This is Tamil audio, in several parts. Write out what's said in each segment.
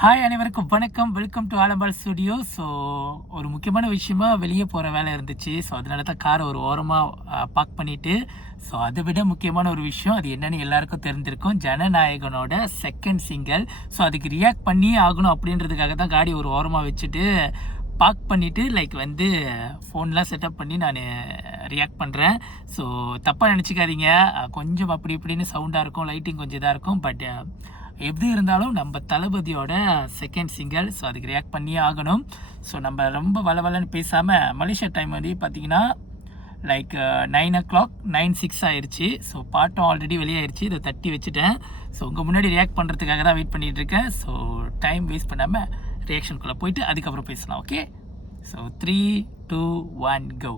ஹாய் அனைவருக்கும் வணக்கம். Welcome to Alambal studio. So ஒரு முக்கியமான விஷயமா வெளியே போகிற வேலை இருந்துச்சு. ஸோ அதனால தான் காரை ஒரு ஓரமாக பார்க் பண்ணிவிட்டு, ஸோ அதை விட முக்கியமான ஒரு விஷயம், அது என்னென்னு எல்லாருக்கும் தெரிஞ்சிருக்கும். ஜனநாயகனோட செகண்ட் சிங்கிள். ஸோ அதுக்கு ரியாக்ட் பண்ணியே ஆகணும் அப்படின்றதுக்காக தான் காடி ஒரு ஓரமாக வச்சுட்டு பார்க் பண்ணிவிட்டு ஃபோன்லாம் செட்டப் பண்ணி நான் ரியாக்ட் பண்ணுறேன். ஸோ தப்பாக நினச்சிக்காதீங்க, கொஞ்சம் அப்படி இப்படின்னு சவுண்டாக இருக்கும், லைட்டிங் கொஞ்சம் இதாக இருக்கும். பட் எப்படி இருந்தாலும் நம்ம தளபதியோட செகண்ட் சிங்கிள். ஸோ அதுக்கு ரியாக்ட் பண்ணியே ஆகணும். ஸோ நம்ம ரொம்ப வளவலன்னு பேசாமல், மலேசியா டைம் பார்த்தீங்கன்னா 9 o'clock 9:06 ஆயிடுச்சு. ஸோ பாட்டும் ஆல்ரெடி வெளியாகிடுச்சு. இதை தட்டி வச்சுட்டேன். ஸோ உங்கள் முன்னாடி ரியாக்ட் பண்ணுறதுக்காக தான் வெயிட் பண்ணிகிட்டு இருக்கேன். ஸோ டைம் வேஸ்ட் பண்ணாமல் ரியாக்ஷனுக்குள்ளே போயிட்டு அதுக்கப்புறம் பேசலாம். ஓகே, ஸோ 3, 2, 1 கோ.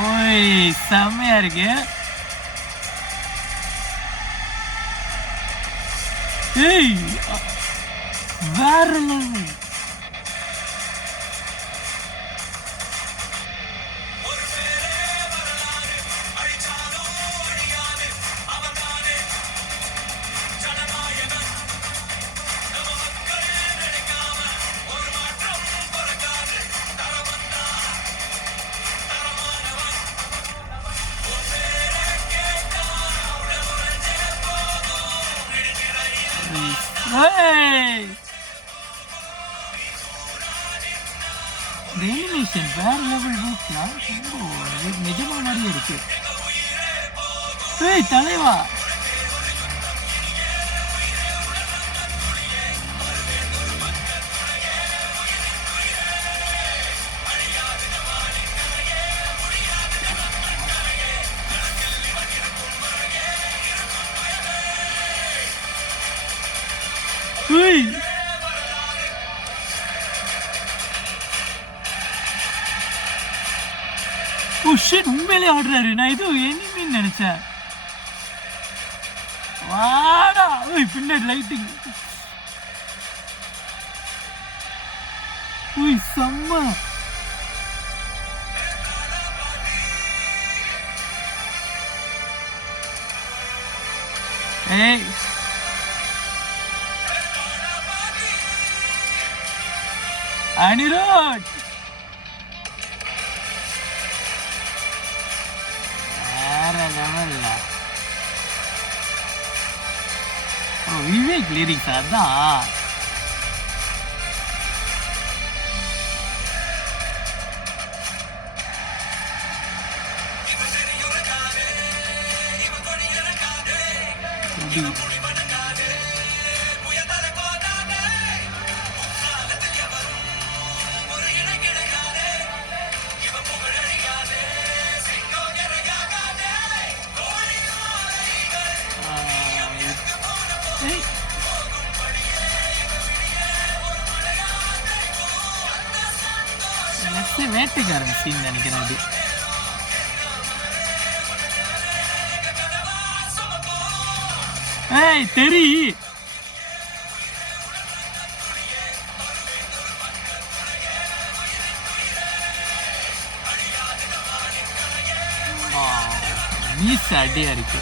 ஓய், செம்மையா இருக்கு. ஏய், வேற லெவல். இந்த அனிமேஷன் வேற லெவல் ரூட்லாம் ரொம்ப நிஜமா மாதிரியே இருக்கு. ஏய் தலைவா, ஏய் ஓ ஷிட், உண்மையிலே ஆடுறாரு. நான் இது எனிமின்னு நினைச்சேன். வாடா. ஓய், பின்னாடி லைட்டிங். ஓய், செம்ம. ஏய், அனிருத் வேற லெவல்ல. விவேக் லிரிக்ஸ் அதான். வேட்டைக்காரன் சீன் நினைக்கிறேன் அது. ஏய் தெரி, மீஸ் அடியா இருக்கு.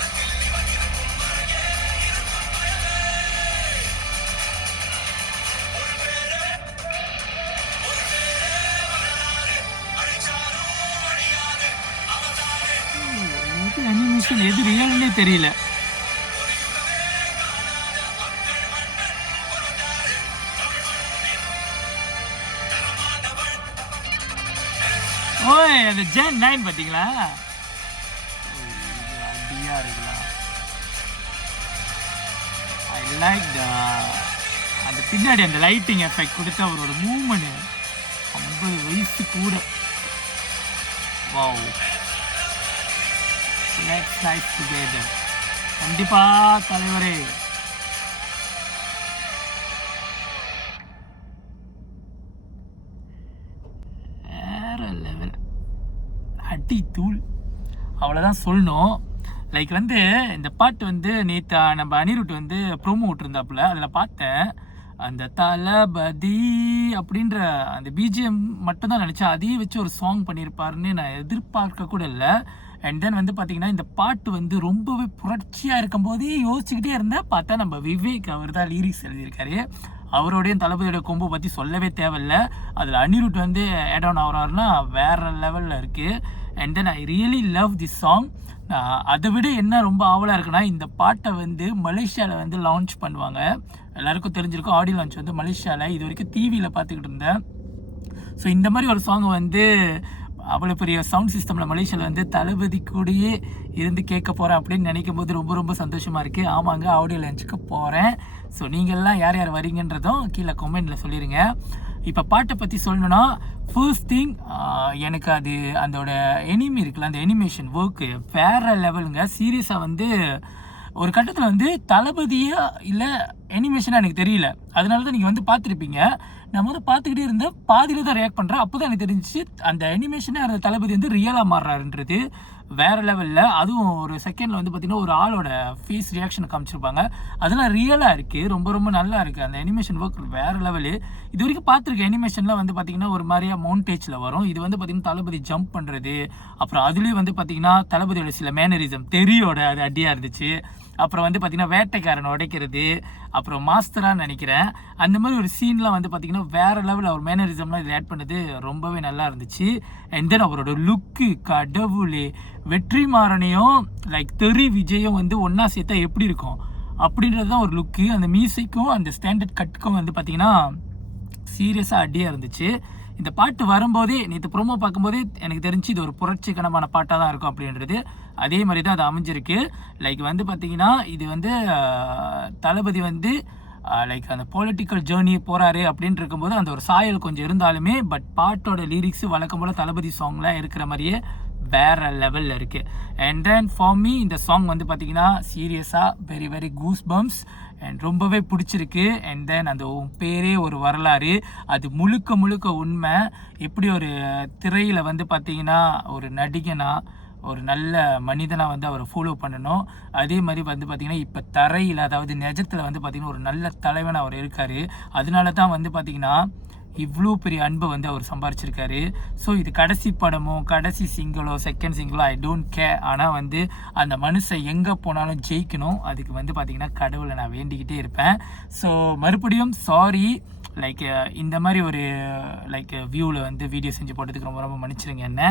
அனிமேஷன் எது ரியல்னே தெரியல. ஓய், அந்த Gen 9 பாத்தீங்களா? அடியா இருக்கலாம். ஐ லைக் அந்த பின்னாடி அந்த லைட்டிங் எஃபெக்ட் கொடுத்து அவரோட மூவ்மெண்ட் 50 வயசு கூட. Wow, let's fight together. கண்டிப்பா தலைவரே. வேற லெவல், அடி தூள், அவ்வளோதான் சொல்லணும். இந்த பாட்டு நேற்று நம்ம அனிருட் ப்ரோமோ விட்டுருந்தாப்புல, அதில் பார்த்தேன். அந்த தளபதி அப்படின்ற அந்த பிஜிஎம் மட்டும் தான் நினச்சேன். அதையே வச்சு ஒரு சாங் பண்ணியிருப்பாருன்னு நான் எதிர்பார்க்க கூட இல்லை. அண்ட் தென் வந்து பார்த்தீங்கன்னா இந்த பாட்டு வந்து ரொம்பவே புரட்சியாக இருக்கும்போதே யோசிச்சுக்கிட்டே இருந்தேன். பார்த்தா நம்ம விவேக் அவர் தான் லிரிக்ஸ் எழுதியிருக்காரு. அவரோடையும் தளபதியோட கொம்பு பற்றி சொல்லவே தேவையில்லை. அதில் அனிருட் வந்து ஆட் ஆன் ஆகிறாருன்னா வேறு லெவலில் இருக்குது. And then I really love this song. அதை விட என்ன ரொம்ப ஆவலாக இருக்குன்னா, இந்த பாட்டை வந்து மலேசியாவில் வந்து லான்ச் பண்ணுவாங்க. எல்லாருக்கும் தெரிஞ்சிருக்கும், ஆடியோ லான்ச் வந்து மலேசியாவில். இது வரைக்கும் டிவியில் பார்த்துக்கிட்டு இருந்தேன். ஸோ இந்த மாதிரி ஒரு சாங் வந்து அவ்வளோ பெரிய சவுண்ட் சிஸ்டமில் மலேசியாவில் வந்து தளபதி கூடயே இருந்து கேட்க போகிறேன் அப்படின்னு நினைக்கும் போது ரொம்ப ரொம்ப சந்தோஷமாக இருக்குது. ஆமாங்க, ஆடியோ லான்ச்சுக்கு போகிறேன். ஸோ நீங்கள்லாம் யார் யார் வரீங்கன்றதும் கீழே கமெண்டில் சொல்லிடுங்க. இப்போ பாட்டை பற்றி சொல்லணுன்னா, ஃபர்ஸ்ட் திங் எனக்கு அது அதோட எனிமி இருக்குல்ல, அந்த அனிமேஷன் ஒர்க்கு வேறு லெவலுங்க. சீரியஸாக வந்து ஒரு கட்டத்தில் வந்து தளபதியா இல்லை அனிமேஷனாக எனக்கு தெரியல. அதனால தான் நீங்கள் வந்து பார்த்துருப்பீங்க. நான் வந்து பார்த்துக்கிட்டே இருந்தேன், பாதியில் தான் ரியாக்ட் பண்ணுறேன். அப்போ தான் எனக்கு தெரிஞ்சிச்சு அந்த அனிமேஷனே அந்த தளபதி வந்து ரியலாக மாறுறாருன்றது. வேறு லெவலில். அதுவும் ஒரு செகண்டில் வந்து பார்த்திங்கன்னா ஒரு ஆளோட ஃபேஸ் ரியாக்ஷனை காமிச்சிருப்பாங்க. அதெல்லாம் ரியலாக இருக்குது. ரொம்ப ரொம்ப நல்லா இருக்குது. அந்த அனிமேஷன் ஒர்க் வேறு லெவலு. இது வரைக்கும் பார்த்துருக்கேன் அனிமேஷனில் வந்து பார்த்திங்கன்னா ஒரு மாதிரியாக மவுண்டேஜில் வரும். இது வந்து பார்த்திங்கன்னா தளபதி ஜம்ப் பண்ணுறது, அப்புறம் அதுலேயும் வந்து பார்த்திங்கன்னா தளபதியோட சில மேனரிசம் தெரியோட அது அடியாக இருந்துச்சு. அப்புறம் வந்து பார்த்திங்கன்னா வேட்டைக்காரனை உடைக்கிறது, அப்புறம் மாஸ்டரான்னு நினைக்கிறேன். அந்த மாதிரி ஒரு சீன்லாம் வந்து பார்த்திங்கன்னா வேறு லெவலில் அவர் மேனரிசம்லாம் இது ஆட் பண்ணது ரொம்பவே நல்லா இருந்துச்சு. அண்ட் தென் அவரோட லுக்கு, கடவுளே, வெற்றிமாறனையும் லைக் தெரி விஜயும் வந்து ஒன்றா சேர்த்தா எப்படி இருக்கும் அப்படின்றது தான் ஒரு லுக்கு. அந்த மியூசிக்கும் அந்த ஸ்டாண்டர்ட் கட்டுக்கும் வந்து பார்த்திங்கன்னா சீரியஸாக அடியாக இருந்துச்சு. இந்த பாட்டு வரும்போதே, நேற்று ப்ரோமோ பார்க்கும்போதே எனக்கு தெரிஞ்சு இது ஒரு புரட்சிகரமான பாட்டாக தான் இருக்கும் அப்படின்றது. அதே மாதிரி தான் அது அமைஞ்சிருக்கு. லைக் வந்து பார்த்திங்கன்னா இது வந்து தளபதி வந்து லைக் அந்த பொலிட்டிக்கல் ஜேர்னி போகிறாரு அப்படின்னு இருக்கும்போது அந்த ஒரு சாயல் கொஞ்சம் இருந்தாலுமே, பட் பாட்டோட லிரிக்ஸு வழக்கம் போல் தளபதி சாங்லாம் இருக்கிற மாதிரியே வேறு லெவலில் இருக்குது. அண்ட் தென் ஃபார் மீ இந்த சாங் வந்து பார்த்திங்கன்னா சீரியஸாக very very goose pumps and ரொம்பவே பிடிச்சிருக்கு. அண்ட் தென் அந்த பேரே ஒரு வரலாறு, அது முழுக்க முழுக்க உண்மை. எப்படி ஒரு திரையில் வந்து பார்த்திங்கன்னா ஒரு நடிகனாக ஒரு நல்ல மனிதனாக வந்து அவரை ஃபாலோ பண்ணணும், அதே மாதிரி வந்து பார்த்திங்கன்னா இப்போ தரையில் அதாவது நிஜத்தில் வந்து பார்த்திங்கன்னா ஒரு நல்ல தலைவனாக அவர் இருக்கார். அதனால தான் வந்து பார்த்திங்கன்னா இவ்வளோ பெரிய அன்பை வந்து அவர் சம்பாரிச்சிருக்காரு. ஸோ இது கடைசி படமோ கடைசி சிங்கிளோ செகண்ட் சிங்கிளோ ஐ டோன்ட் கேர். ஆனால் வந்து அந்த மனுஷன் எங்கே போனாலும் ஜெயிக்கணும். அதுக்கு வந்து பார்த்திங்கன்னா கடவுளை நான் வேண்டிக்கிட்டே இருப்பேன். ஸோ மறுபடியும் சாரி, லைக் இந்த மாதிரி ஒரு லைக் வியூவில் வந்து வீடியோ செஞ்சு போட்டதுக்கு ரொம்ப ரொம்ப மன்னிச்சிருங்க என்ன.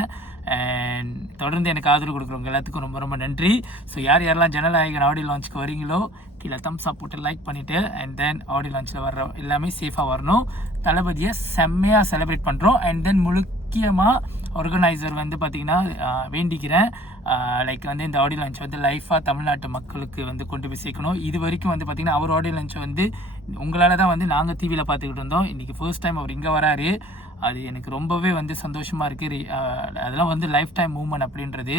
அண்ட் தொடர்ந்து எனக்கு ஆதரவு கொடுக்குறவங்க எல்லாத்துக்கும் ரொம்ப ரொம்ப நன்றி. ஸோ யாரெல்லாம் ஜனநாயகன் ஆடியோ லான்ச்சுக்கு வரீங்களோ கீழே தம்ஸ் அப் போட்டு லைக் பண்ணிவிட்டு, அண்ட் தென் ஆடியோ லான்ச்சில் வர்ற எல்லாமே சேஃபாக வரணும். தளபதியை செம்மையாக செலிப்ரேட் பண்ணுறோம். அண்ட் தென் முக்கியமாக ஆர்கனைசர் வந்து பார்த்திங்கன்னா வேண்டிக்கிறேன், லைக் வந்து இந்த ஆடியோ லான்ச் வந்து லைஃபாக தமிழ்நாட்டு மக்களுக்கு வந்து கொண்டு போய் சேர்க்கணும். இது வரைக்கும் வந்து பார்த்திங்கன்னா அவர் ஆடியோ லான்ச் வந்து உங்களால் தான் வந்து நாங்கள் டிவியில் பார்த்துக்கிட்டு இருந்தோம். இன்றைக்கி ஃபர்ஸ்ட் டைம் அவர் இங்கே வராரு. அது எனக்கு ரொம்பவே வந்து சந்தோஷமாக இருக்குது. அதெல்லாம் வந்து லைஃப் டைம் மூமெண்ட் அப்படின்றது.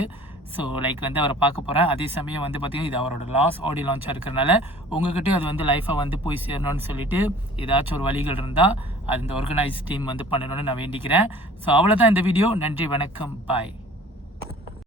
ஸோ லைக் வந்து அவரை பார்க்க போகிறேன். அதே சமயம் வந்து பார்த்திங்கன்னா இது அவரோட லாஸ்ட் ஆடியோ லான்ச்சாக இருக்கிறனால உங்கள்கிட்டயும் அது வந்து லைஃபாக வந்து போய் சேரணும்னு சொல்லிட்டு ஏதாச்சும் ஒரு வழிகள் இருந்தால் அது இந்த ஆர்கனைஸ் டீம் வந்து பண்ணணும்னு நான் வேண்டிக்கிறேன். ஸோ அவ்வளோதான் இந்த வீடியோ. நன்றி, வணக்கம், பாய்.